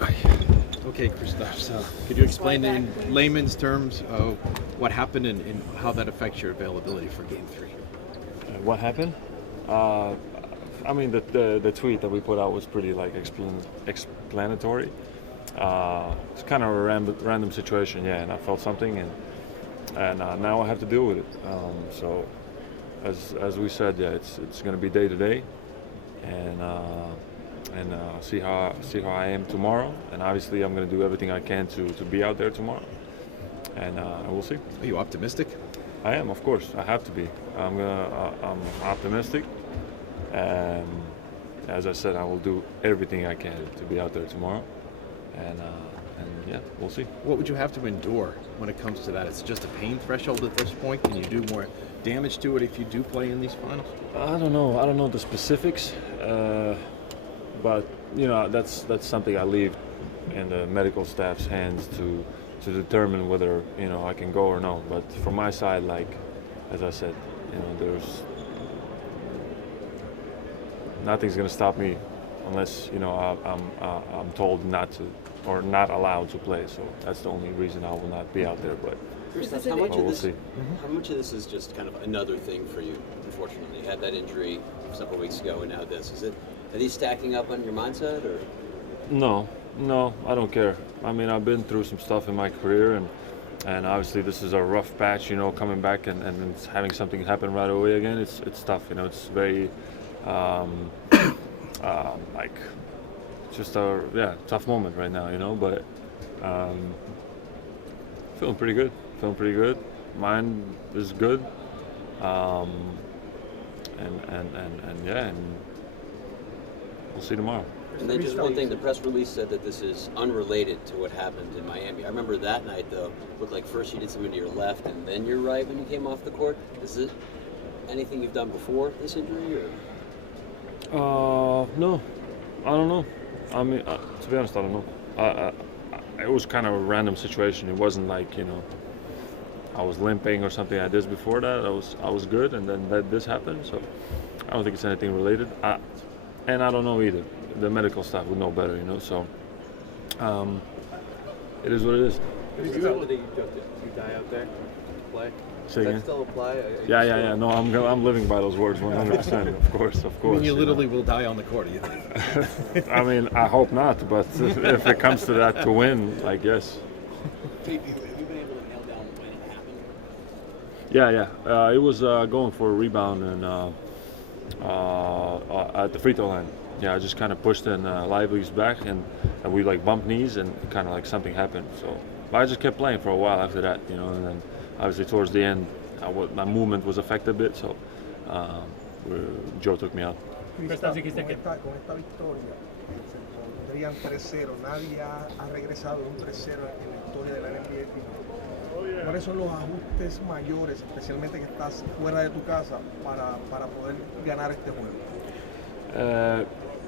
Okay, Kristaps, could you explain in layman's terms what happened and how that affects your availability for Game 3? What happened? I mean, the tweet that we put out was pretty like explanatory. It's kind of a random situation, yeah, and I felt something, and now I have to deal with it. So, as we said, yeah, it's going to be day to day, and see how I am tomorrow. And obviously, I'm going to do everything I can to be out there tomorrow, and we'll see. Are you optimistic? I am, of course. I have to be. I'm optimistic, and as I said, I will do everything I can to be out there tomorrow, and yeah, we'll see. What would you have to endure when it comes to that? It's just a pain threshold at this point. Can you do more damage to it if you do play in these finals? I don't know. I don't know the specifics, but that's something I leave in the medical staff's hands to determine whether I can go or no. But from my side, like as I said, there's nothing's going to stop me unless I'm told not to or not allowed to play. So that's the only reason I will not be out there. But how much of we'll this? see. How much of this is just kind of another thing for you? Unfortunately, you had that injury several weeks ago, and now this. Are these stacking up on your mindset, or? No, I don't care. I mean, I've been through some stuff in my career, and obviously this is a rough patch. Coming back and having something happen right away again, it's tough. It's very like just a tough moment right now. But feeling pretty good. Mind is good. And we'll see tomorrow. And then just one thing, the press release said that this is unrelated to what happened in Miami. I remember that night, though, looked like first you did something to your left and then your right when you came off the court. Is it anything you've done before this injury, or? No, I don't know. I mean, to be honest, I don't know. It was kind of a random situation. It wasn't like, I was limping or something like this before that. I was good, and then this happened, so I don't think it's anything related. And I don't know either. The medical staff would know better, so it is what it is. Is the ability you die out there to play? Say Does again? that still apply? Yeah. No, I'm living by those words 100%. Of course. I mean, you literally will die on the court, do you think? I mean, I hope not, but if it comes to that to win, I guess. have you been able to nail down when it happened? Yeah. It was going for a rebound and at the free throw line. Yeah, I just kind of pushed in Lively's back, and we like bumped knees, and kind of like something happened. So, but I just kept playing for a while after that, and then obviously towards the end, my movement was affected a bit. So, Joe took me out. Kristaps, con esta victoria se pondrían 3-0. Nadie ha regresado de un 3-0 en la historia de la NBA. ¿Cuáles son los ajustes mayores, especialmente que estás fuera de tu casa, para poder ganar este juego?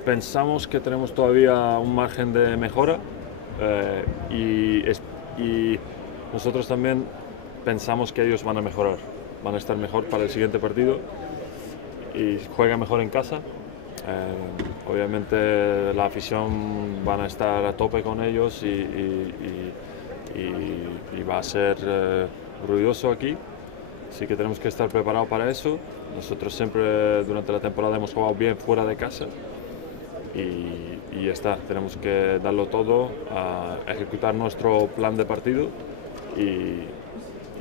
Pensamos que tenemos todavía un margen de mejora y nosotros también pensamos que ellos van a mejorar, van a estar mejor para el siguiente partido y juegan mejor en casa. Obviamente la afición van a estar a tope con ellos y va a ser ruidoso aquí, así que tenemos que estar preparados para eso. Nosotros siempre durante la temporada hemos jugado bien fuera de casa y ya está, tenemos que darlo todo, a ejecutar nuestro plan de partido y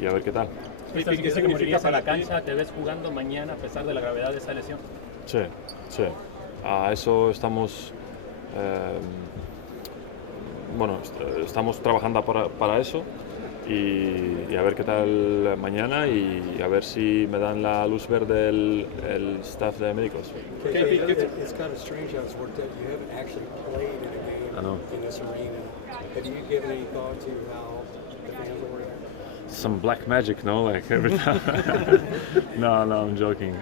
a ver qué tal. ¿Qué significa para la cancha? ¿Te ves jugando mañana a pesar de la gravedad de esa lesión? Sí. A eso estamos, estamos trabajando para eso y a ver qué tal mañana y a ver si me dan la luz verde el staff de médicos. It's kind of strange how it's worked out. You haven't actually played in a game in this arena. Have you given any thought to how the fans will react? Some black magic, no? Like every time. No, I'm joking.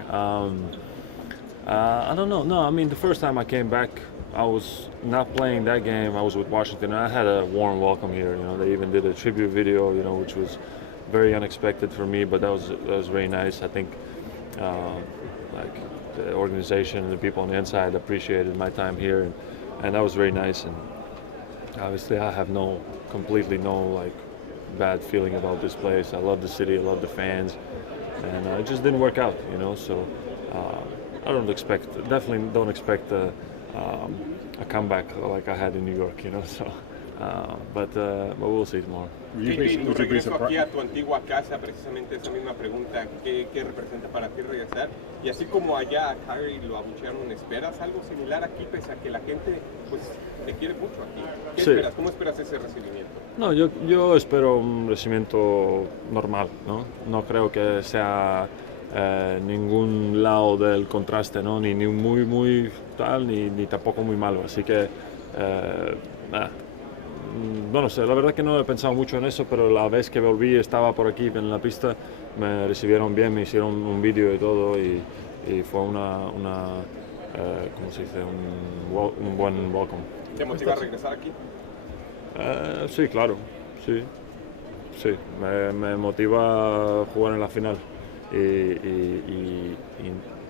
I don't know. No, I mean, the first time I came back, I was not playing that game. I was with Washington. I had a warm welcome here. They even did a tribute video, which was very unexpected for me, but that was very nice. I think like the organization and the people on the inside appreciated my time here, and that was very nice. And Obviously, I have completely no like bad feeling about this place. I love the city, I love the fans, and it just didn't work out, you know. So I definitely don't expect a comeback like I had in New York, you know. So, but we'll see tomorrow. KP, tu regreso aquí a tu antigua casa, precisamente esa misma pregunta, ¿qué representa para ti regresar? Y así como allá a Kyrie lo abuchearon, ¿esperas algo similar aquí, pese a que la gente pues te quiere mucho aquí? ¿Qué esperas? ¿Cómo esperas ese recibimiento? No, yo espero un recibimiento normal, ¿no? No creo que sea ningún lado del contraste, ¿no? Ni muy tal, ni tampoco muy malo. Así que, no lo sé, la verdad que no he pensado mucho en eso, pero la vez que volví, estaba por aquí en la pista, me recibieron bien, me hicieron un vídeo y todo, y fue ¿cómo se dice? Un buen welcome. ¿Te motiva a regresar aquí? Sí, claro, sí. Me motiva jugar en la final y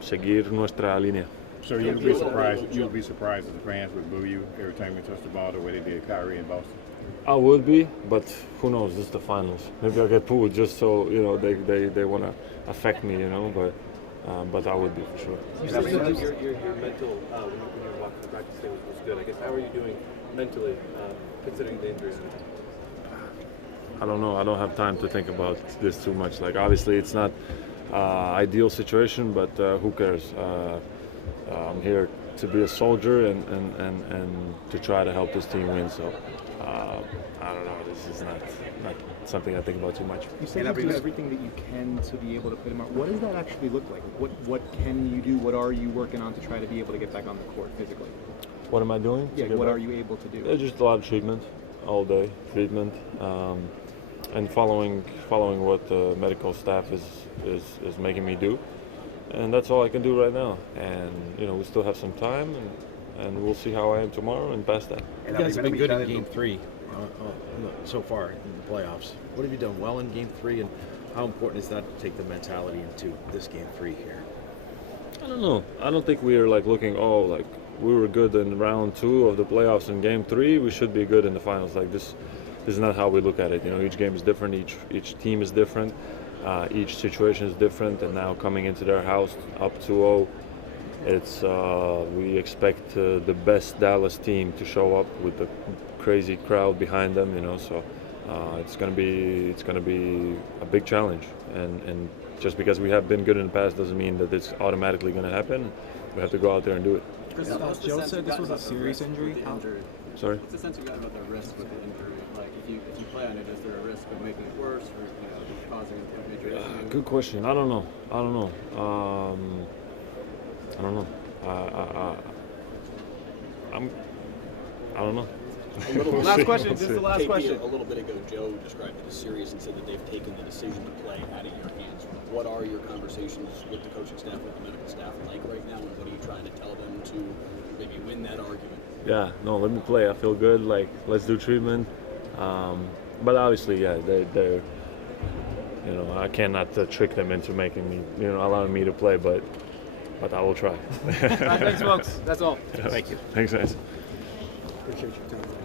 seguir nuestra línea. So you'll be surprised if the fans would boo you every time you touch the ball the way they did Kyrie in Boston? I would be, but who knows? This is the finals. Maybe I'll get booed just so you know they want to affect me, you know. But I would be for sure. You said your mental when you were walking the practice day was good. I guess how are you doing mentally considering the injuries? I don't know. I don't have time to think about this too much. Like obviously it's not ideal situation, but who cares? I'm here to be a soldier and to try to help this team win. So I don't know. This is not something I think about too much. You say you do everything that you can to be able to put him out. What does that actually look like? What can you do? What are you working on to try to be able to get back on the court physically? What am I doing? Yeah. What are you able to do? Just a lot of treatment, all day treatment, and following what the medical staff is making me do. And that's all I can do right now. And you know, we still have some time, and we'll see how I am tomorrow and past that. You guys have been good in Game 3 so far in the playoffs. What have you done well in Game 3, and how important is that to take the mentality into this Game 3 here? I don't know. I don't think we are like looking. Oh, like we were good in round 2 of the playoffs. In Game 3, we should be good in the finals. Like this is not how we look at it. You know, each game is different. Each team is different. Each situation is different, and now coming into their house up 2-0, it's we expect the best Dallas team to show up with the crazy crowd behind them, you know. So it's gonna be a big challenge, and just because we have been good in the past doesn't mean that it's automatically gonna happen. We have to go out there and do it. Joe said this was a serious injury. Sorry. What's the sense you got about the risk with the injury? Like if you play on it, is there a risk of making it worse or causing a major issue? Good question. I don't know. I don't know. Last question. This is the last KP, question. A little bit ago, Joe described it as serious and said that they've taken the decision to play out of your hands. What are your conversations with the coaching staff, with the medical staff like right now, and what are you trying to tell them to maybe win that argument? Yeah, no, let me play. I feel good. Like, let's do treatment. But obviously, yeah, they're you know, I cannot trick them into making me, you know, allowing me to play. But I will try. Thanks, folks. That's all. Thank you. Thanks, guys. Appreciate your time.